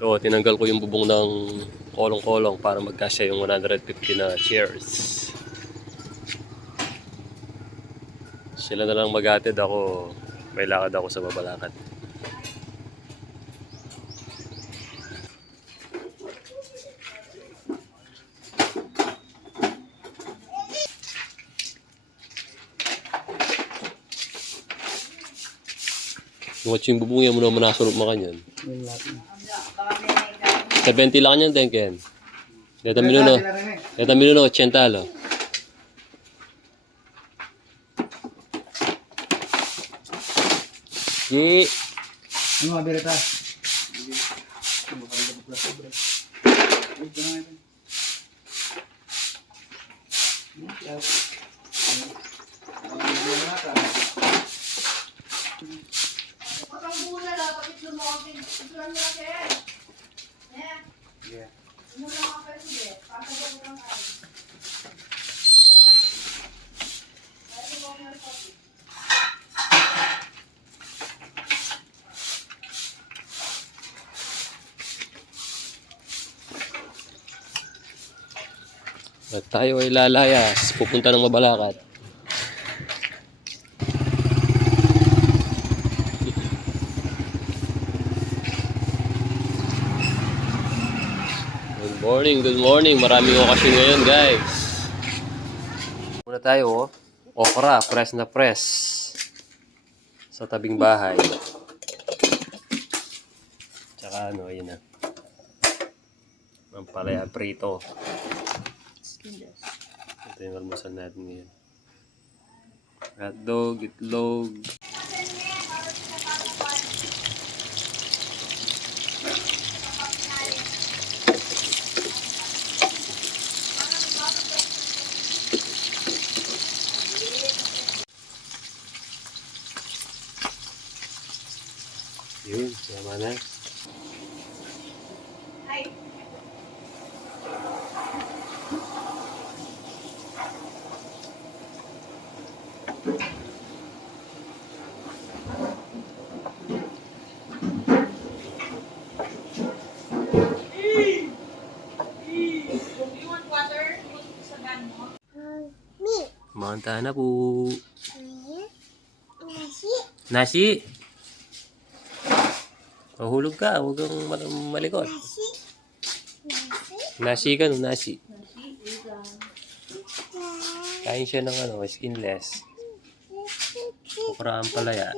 So, tinanggal ko yung bubong ng kolong-kolong para magkasya yung 150 na chairs. Sila na lang maghatid, ako may lakad ako sa Mabalacat. Yung bubong yan mo naman nasunod mo kanyan. 70 lang yan, Tenken. Deta minuno, 80 lo. Gi. Ano mga bereta? At tayo ay lalayas, pupunta ng Mabalacat. Good morning. Maraming okasyon ngayon, guys. Muna tayo, oh. Okra, press na press. Sa tabing bahay. Tsaka ano, ayun na. Mampalaya prito. Ito yung almusal natin ngayon. Hotdog, itlog. Yun, sama na. Manta na po. Nasi. Mahulog ka, huwag kang malikot. Nasi ka, no? Nasi. Kain siya ng skinless. Okra ang palaya.